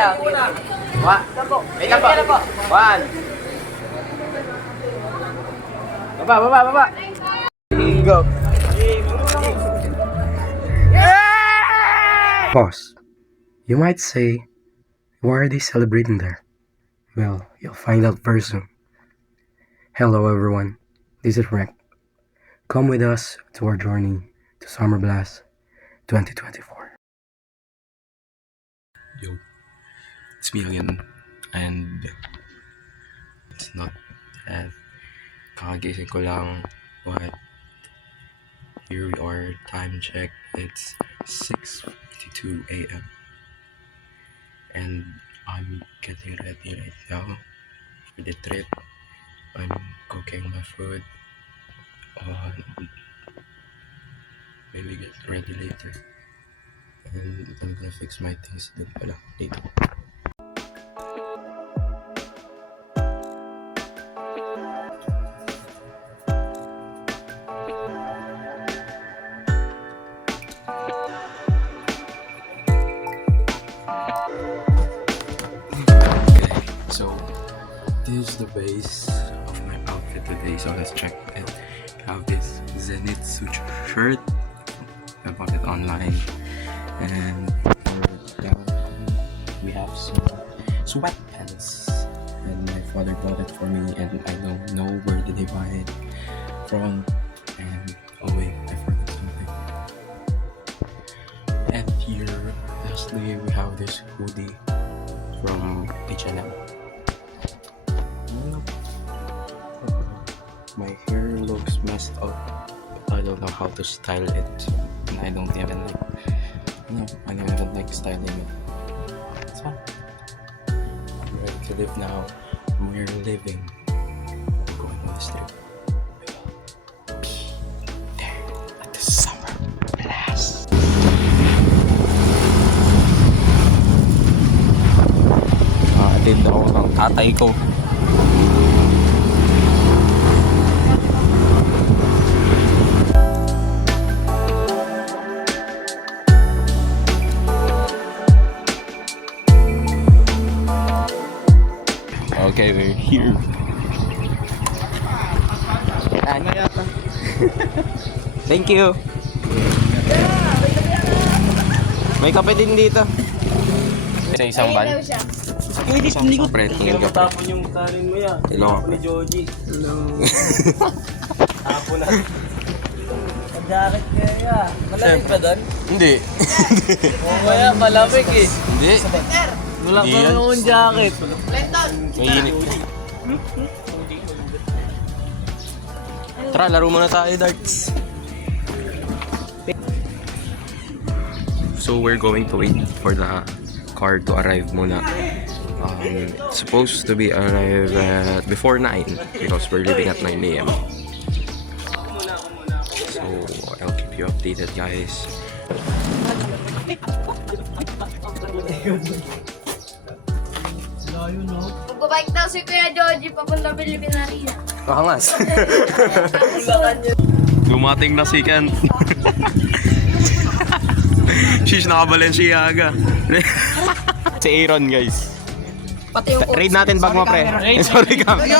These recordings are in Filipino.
Wait lang po. One. Baba. Go. Pause. You might say, why are they celebrating there? Well, you'll find out very soon. Hello everyone, this is Rec. Come with us to our journey to Summer Blast 2024. Yo, it's me again, and it's not bad. Kakagising ko lang, but here we are, time check, it's 6:52 a.m. and I'm getting ready right now for the trip. I'm cooking my food, maybe get ready later, and I'm gonna fix my things din pala later. So this is the base of my outfit today, so let's check it. I have this Zenitsu shirt, I bought it online, and we have some sweatpants, and my father bought it for me, and I don't know where did he buy it from, and oh wait, I forgot something. And here lastly we have this hoodie from H&M. My hair looks messed up. I don't know how to style it, and I don't even like styling it. It's fine. I'm ready to live now. We're living. We're going on this trip. We will be there at the Summer Blast. Atid ako ng tatay ko. Okay, we're here. Thank you. May kape din dito. Sa isang ban. Isang pre, tingin ka pre. Tapon yung kanin mo yan. Hello. Ni Joji. Hello. Tapon na. Jacket kaya. Malamig ba doon? Hindi. Kaya malamig eh. Hindi. Wala Hindi pa yan. akong jacket. Mainit. Tara, laro muna tayo, darts. So we're going to wait for the car to arrive muna. It's supposed to be arrive at before 9 because we're leaving at 9 a.m. So I'll keep you updated, guys. Magbabike daw si Kuya Joji papunta Pilipinas. Angas. Dumating na si Kent. She's naka-Balenciaga. Si Aaron, guys. Pati yung Trade natin bag mo, pre. Sorry, camera.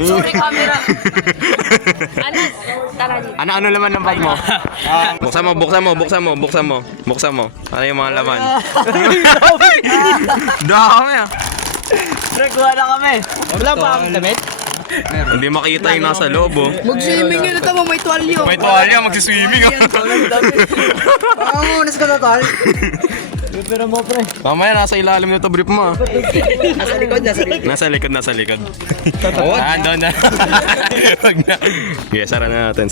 Sorry, camera. Tara dito. Ano laman ng bag mo? Buksan mo. Ano yung mga laman? Dami ah. Pre, kuha na kami. Wala pa akong damit. Hindi makita yung nasa loob, oh. Mag-swimming yun ito mo, may tuwalyo. May tuwalya, magsiswimming ah. Oo, nasa ka na tol. Pero mo, pre. Mamaya, nasa ilalim nito brief mo ah. Nasa likod. Nasa likod. Doon na. Wag na. Okay, sara na natin.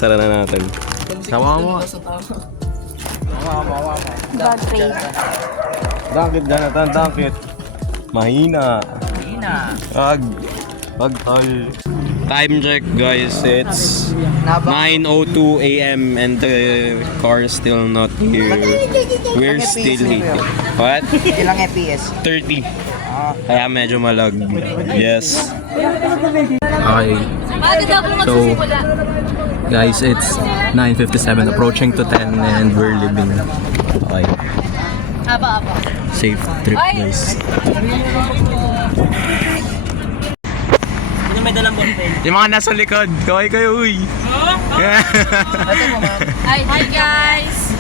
Sawa mo. Bag trade. Dangkit, Jonathan, dangkit. Mahina. Wag all. Time check, guys. It's 9:02 a.m. and the car is still not here. We're still here. What? Ilang FPS? 30. Kaya medyo malag. Yes. Okay. So, guys, it's 9:57, approaching to 10, and we're leaving. Okay. Apa. Safe trip, guys. Ano may dalang ballpen? Yung mga nasa likod, kaway kayo, uy. Hi guys!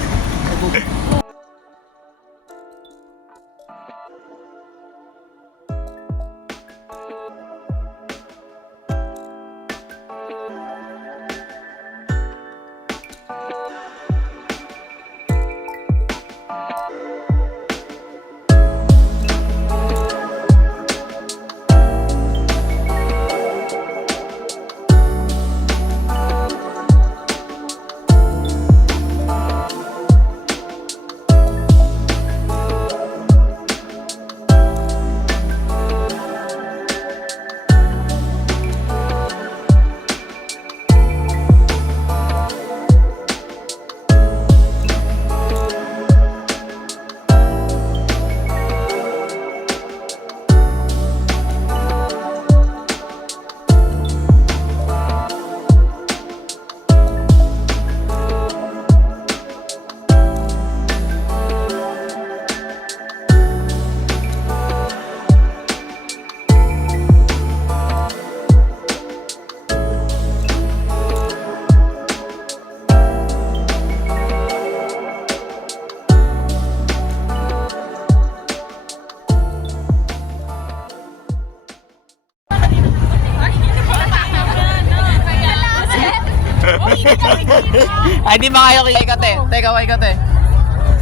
Ay, di ba kayo kikot eh? Teka, ikot eh.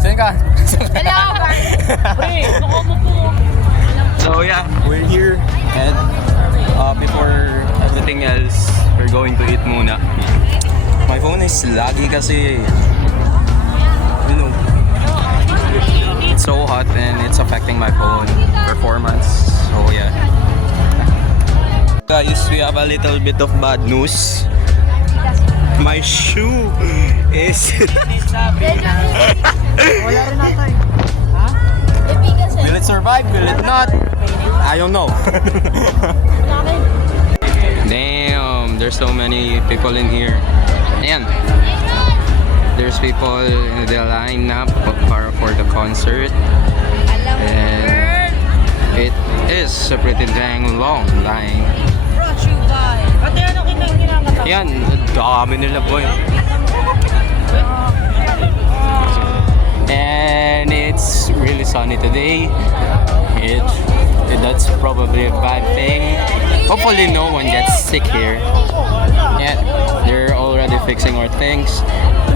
Saan ka? Hello! So yeah, we're here and before everything else, we're going to eat muna. My phone is laggy kasi, you know, it's so hot and it's affecting my phone performance. So yeah. Guys, we have a little bit of bad news. My shoe is... Wala rin ata eh. Will it survive? Will it not? I don't know. Damn, there's so many people in here. Ayan. There's people in the lineup for the concert. And it is a pretty dang long line. Ayan, dami nila boy. And it's really sunny today. That's probably a bad thing. Hopefully no one gets sick here. Yeah, they're already fixing our things.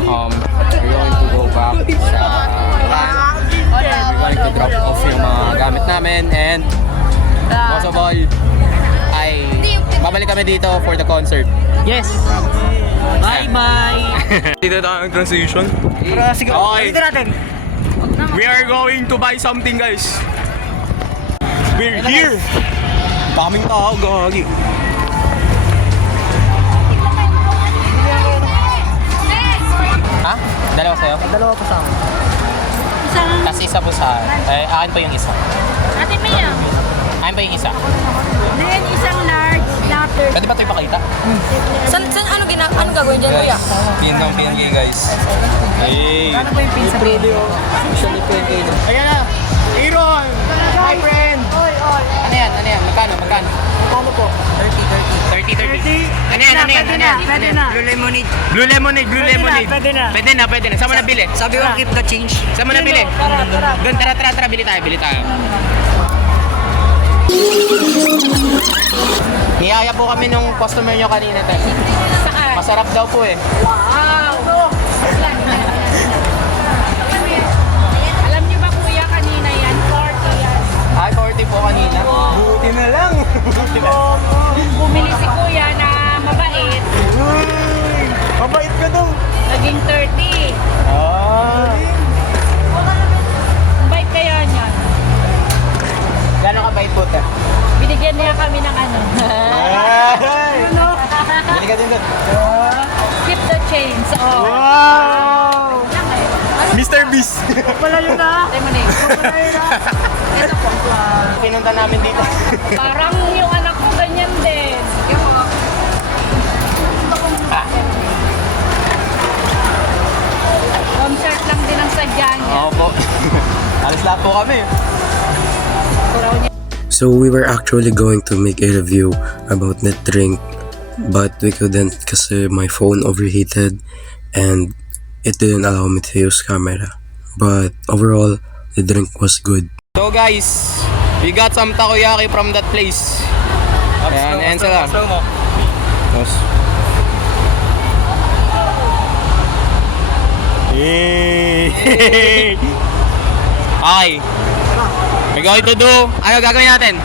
We're going to go back sa van. We're going to drop off yung mga gamit namin and most of all, ay babalik kami dito for the concert. Yes! Bye-bye! Dito tayo ang transition. Sige, Okay. dito natin. We are going to buy something, guys. We're here. Daming tao, gagi. Ha? Dalawa sa'yo? Dalawa pa sa akin. Kasi isa po sa... akin po yung isa. Ate Mia! Akin po yung isa. Then isang large latter. Pwede ba ito ipakita? Ano gagawin dyan, kuya? Pin ng PNG, guys. Hey! Ano ba yung pinsa mo? Ayan na! Aaron! My friend! Ano yan? Magkano? Paano po? 30. 30. Ano yan? Pwede na. Blue lemonade. Blue lemonade. Pwede na. Pwede na. Saan mo nabili? Sabi ko keep the change. Saan mo nabili? Doon, tara. Bili tayo. Niyaya po kami nung customer nyo kanina tayo. Saan? Masarap daw po eh. Wow! Alam niyo ba kuya, kanina yan? 40 yan. Ay, 40 po kanina. Buti na lang. Bumili si kuya na mabait. Mabait ka daw! Naging 30. Ang bait kaya niyan. Gano'n ka bait po, te? Binigyan niya kami ng ano. Bili ka din doon. Keep the chains. Oh. Wow! Mr. Beast! Pala yun na. Lemonade. Ito po. Pinunta namin dito. Parang yung anak ko ganyan din. Concert lang din ang sadya niya. Oo po. Alas na po kami. So we were actually going to make a review about that drink, but we couldn't kasi my phone overheated and it didn't allow me to use camera. But overall, the drink was good. So guys, we got some takoyaki from that place. Ayan sila. Tapos, okay. We're going to do, ano gagawin natin?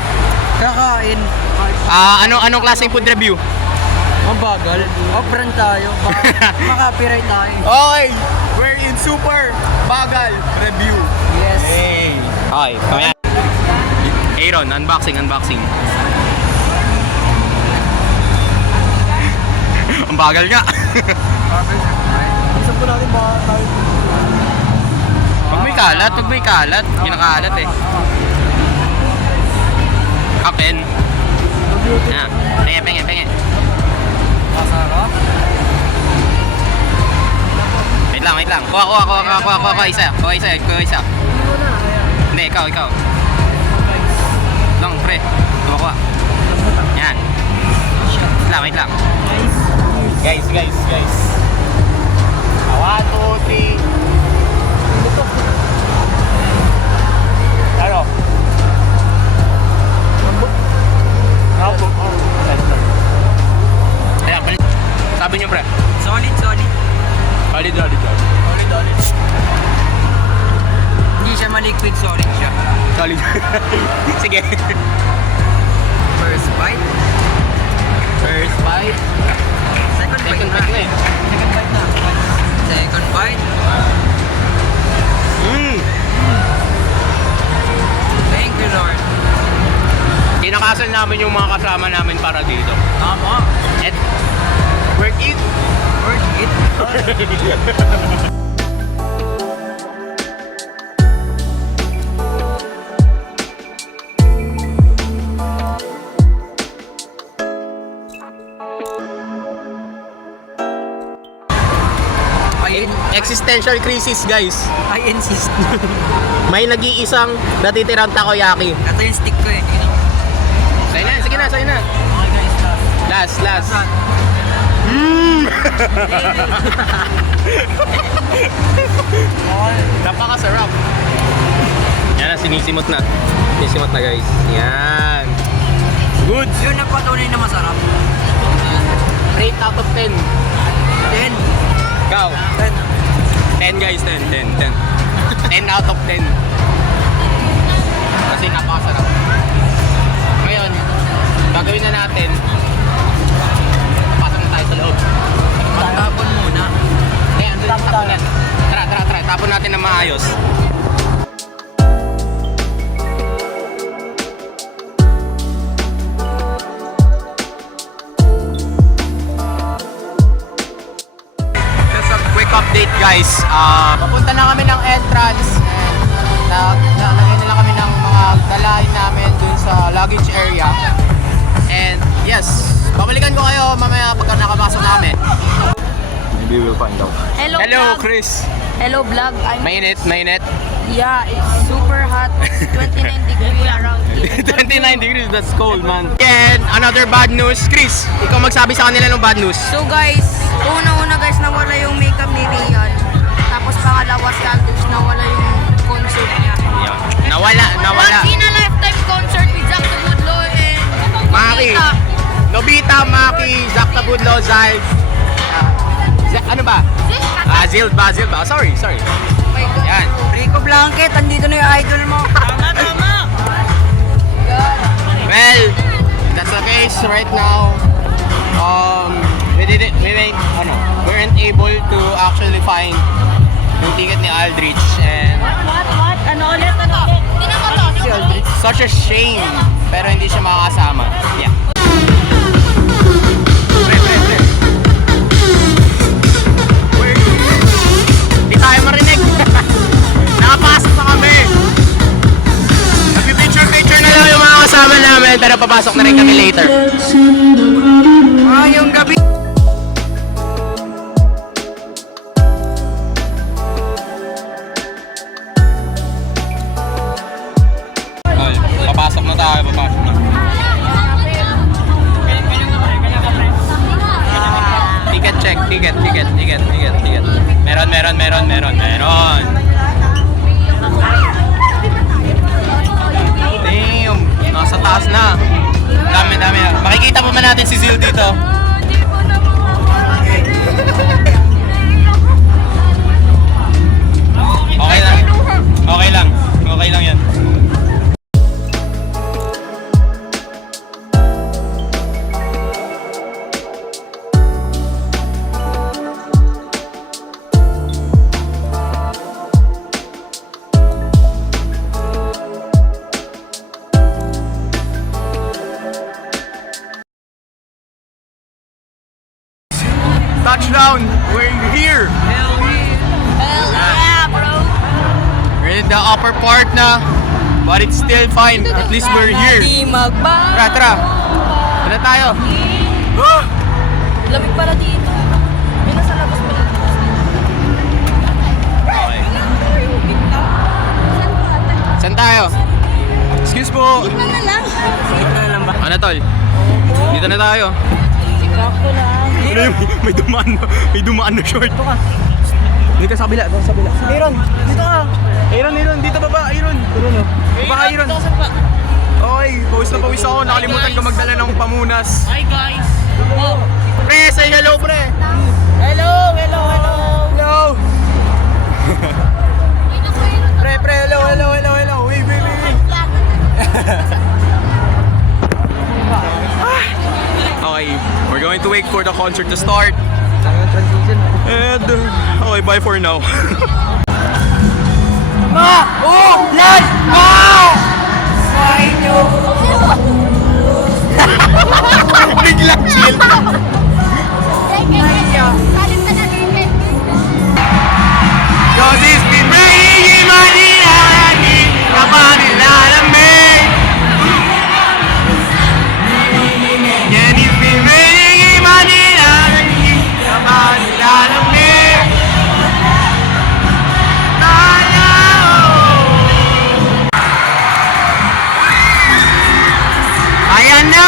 Kakain. Anong klaseng food review? Mabagal. Operan tayo. Makapiright tayo. Okay, we're in super bagal review. Yes. Okay, kaya. Aaron, unboxing. Ang bagal nga. Isa po natin ba tayo? Pag may kalat. Kinakalat eh. Akin. Pengen. Masarap. Wait lang. Kuha isa. Hindi, ikaw. Lang, pre. Kuha. Yan. Wait lang. Guys. 1, 2, 3. Ano? Ayan, balik. Sabi niyo, pre. Solid. Solid. Hindi siya maliquid, solid siya. Solid. Sige. First bite. First bite. Second bite Second na. bite na eh. Second bite. Thank you, Lord. Kinakasal namin yung mga kasama namin para dito. Tama. At worth it. Worth it. Existential crisis, guys. I insist. May nag-iisang natitirang takoyaki. Ito yung stick ko eh. Sige na. Okay guys, Last. Napakasarap. Yan na, sinisimot na. Sinisimot na, guys. Yan. Good. Yun ang patunay na masarap. 8 out of 10. 10. Ikaw. 10 guys, 10 out of 10. Kasi napakasarap. Ngayon, gagawin na natin. Pasok na tayo sa loob. Patapon muna. Tapon natin. Tara. Tapon natin na maayos. Update guys, papunta na kami ng entrance and nalagay na lang kami ng mga dalahin namin dun sa luggage area and yes, babalikan ko kayo mamaya pagka nakapasok namin. Maybe we'll find out. Hello, Hello vlog. Chris! Hello, vlog. Mainit? Yeah, it's super hot. It's 29 degrees around here. 29 degrees, that's cold man. And another bad news, Chris, ikaw magsabi sa kanila ng bad news. So guys, una guys, nawala yung makeup ni Rian. Tapos pangalawa si Aldrich, nawala yung concert niya. Yan. Nawala. Once in a lifetime concert with Zach Tabudlo and Maki. Nobita, Maki, Zach Tabudlo, Zay. Ano ba? Zil ba? Sorry. Oh my God. Yan. Rico Blanket, andito na yung idol mo. Tama. Well, that's the case right now. We weren't able to actually find yung ticket ni Aldrich and What? Ano ulit? Si Aldrich. such a shame pero hindi siya makakasama. Yeah. Hindi tayo marinig. Nakapasok na kami. Nagpipicture na lang yung mga kasama namin pero papasok na rin kami later. Yung gabi. makikita pa man natin si Zil dito. Hindi ko na Okay lang. Okay lang. Okay lang yan. Touchdown! We're here! Hell yeah, bro. We're in the upper part na, but it's still fine. At least we're here. Di magbago. Tara, tara. Tara tayo. Lamig pala dito. May nasa labas pa lang. Okay. Saan tayo? Excuse po. Gitna na lang. Ano tol? Dito na tayo. Sakto lang. May dumaan na short. Dito sa kabila, dito sa kabila. Aaron, dito ka. Aaron, dito baba, Aaron. Baba, Aaron. Dito ka sa baba. Okay, pawis na pawis ako. Nakalimutan ko magdala ng pamunas. Hi guys. Oh. Pre, say hello, pre. Hello, hello, hello. Hello. Pre, hello, hello, hello, hello. Wait. Okay, we're going to wait for the concert to start. And, okay, bye for now. Biglang chill. Cause it's been raining Manila, kapag nilalamig. And it's been raining Manila, kapag nilalamig. Ayan na!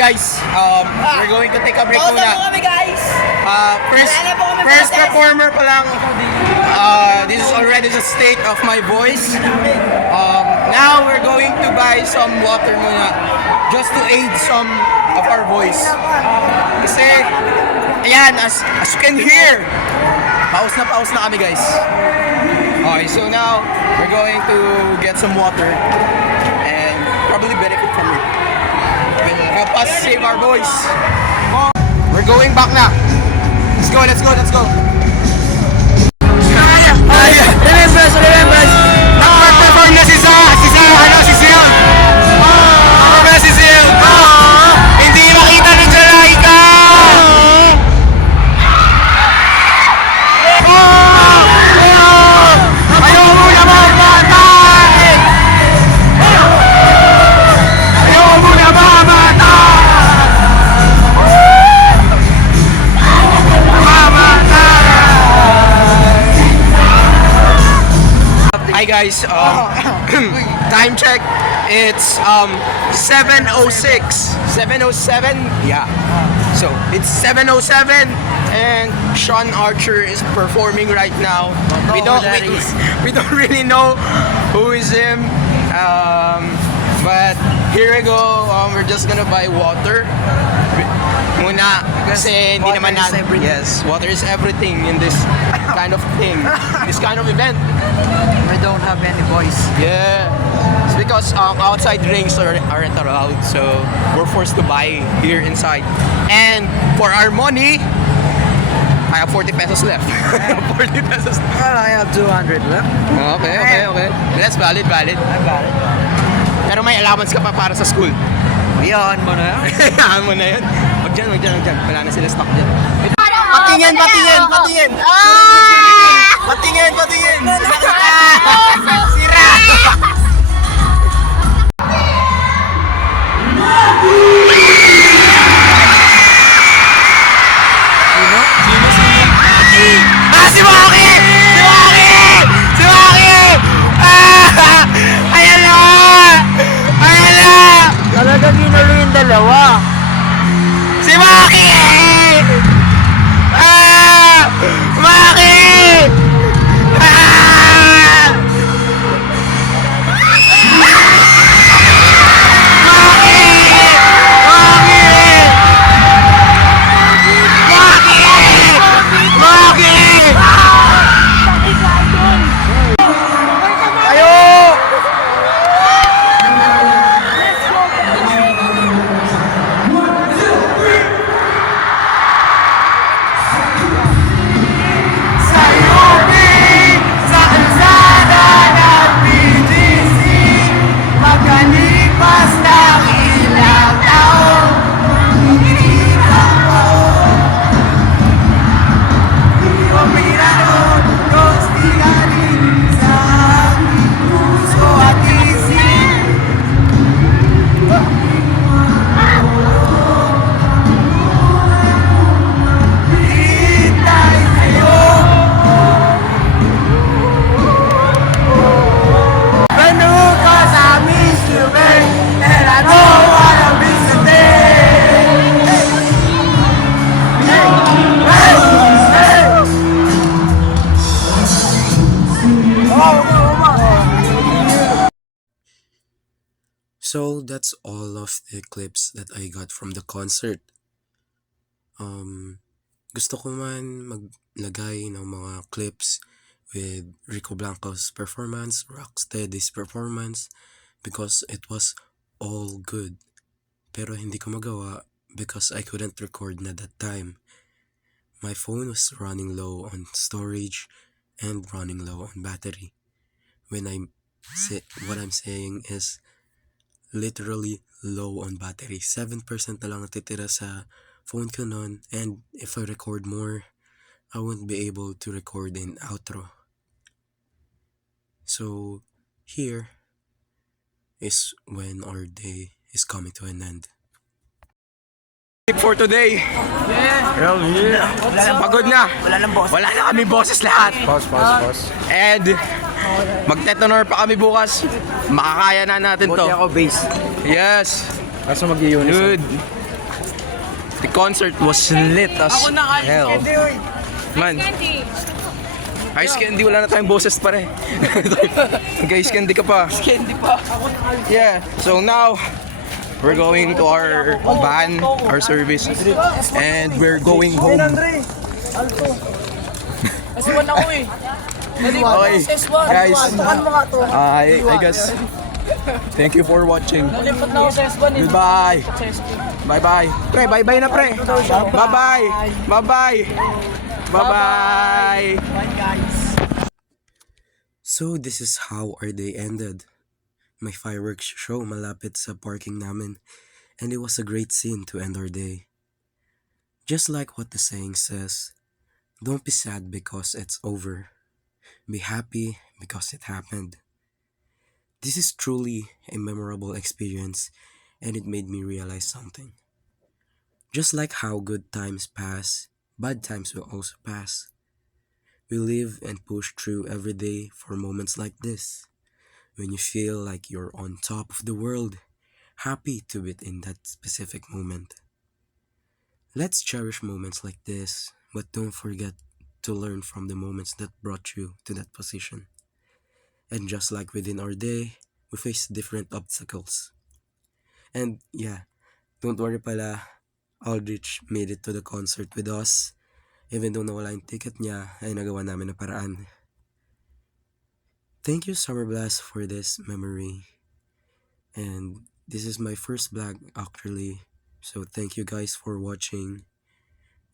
Guys, we're going to take a break muna. First performer pa lang. This is already the state of my voice. Now we're going to buy some water muna, just to aid some of our voice. Kasi, ayan, as you can hear, paus na kami guys. Okay, so now we're going to get some water and probably benefit from it. Help us save our voice. We're going back na. Let's go. Remembrance. Nag-perform na si Sil. Hindi makita ni Jalaika. Ayaw mo na mamatay. Hi guys, time check, it's 7:06, 7:07, yeah. So it's 7:07 and Sean Archer is performing right now. We don't we don't really know who is him. But here we go. We're just gonna buy water. Muna kasi hindi naman yes, water is everything in this kind of thing. This kind of event. We don't have any voice. Yeah. It's because outside drinks aren't allowed, so we're forced to buy here inside. And for our money, I have 40 pesos left. 40 pesos. Well, I have 200 left. Okay. That's valid. Pero may allowance ka pa para sa school. Iyan mo na yan. Hayaan mo na yun. Wag dyan. Wala na sila stock dyan. Patingin! Patingin! Sira! Si Maki! Ayan na! Talagang ginalo yung dalawa. Si Maki! Maki! So that's all of the clips that I got from the concert. Gusto ko man maglagay ng mga clips with Rico Blanco's performance, Rocksteady's performance, because it was all good. Pero hindi ko magawa because I couldn't record na that time. My phone was running low on storage and running low on battery. When what I'm saying is literally low on battery. 7% na lang natitira sa phone ko nun, and if I record more, I won't be able to record in outro. So here is when our day is coming to an end. For today. Pagod na. Wala na kami boses lahat. Pause. And magtetonor pa kami bukas. Makakaya na natin to. Buti ako base. Yes. Kaso mag-unison. Dude. The concert was lit as hell. Man. Ice candy, wala na tayong boses pare. Guys, candy ka pa. Candy pa. Yeah. So now we're going to our van, our service, and we're going home. S1 ako eh. Okay, guys, I guess, thank you for watching. Nalipat na ako sa S1 eh. Goodbye. Bye-bye. Pre, bye-bye na pre. Bye-bye. Bye-bye. Bye-bye. Bye guys. So this is how our day ended. May fireworks show malapit sa parking namin, and it was a great scene to end our day. Just like what the saying says, don't be sad because it's over. Be happy because it happened. This is truly a memorable experience, and it made me realize something. Just like how good times pass, bad times will also pass. We live and push through every day for moments like this. When you feel like you're on top of the world, happy to be in that specific moment. Let's cherish moments like this, but don't forget to learn from the moments that brought you to that position. And just like within our day, we face different obstacles. And yeah, don't worry pala, Aldrich made it to the concert with us. Even though nawala yung ticket niya, ay nagawa namin na paraan. Thank you Summer Blast for this memory. And this is my first vlog actually. So thank you guys for watching.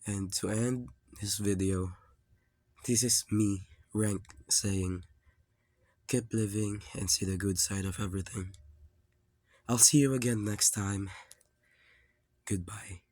And to end this video, this is me, Rank, saying, keep living and see the good side of everything. I'll see you again next time. Goodbye.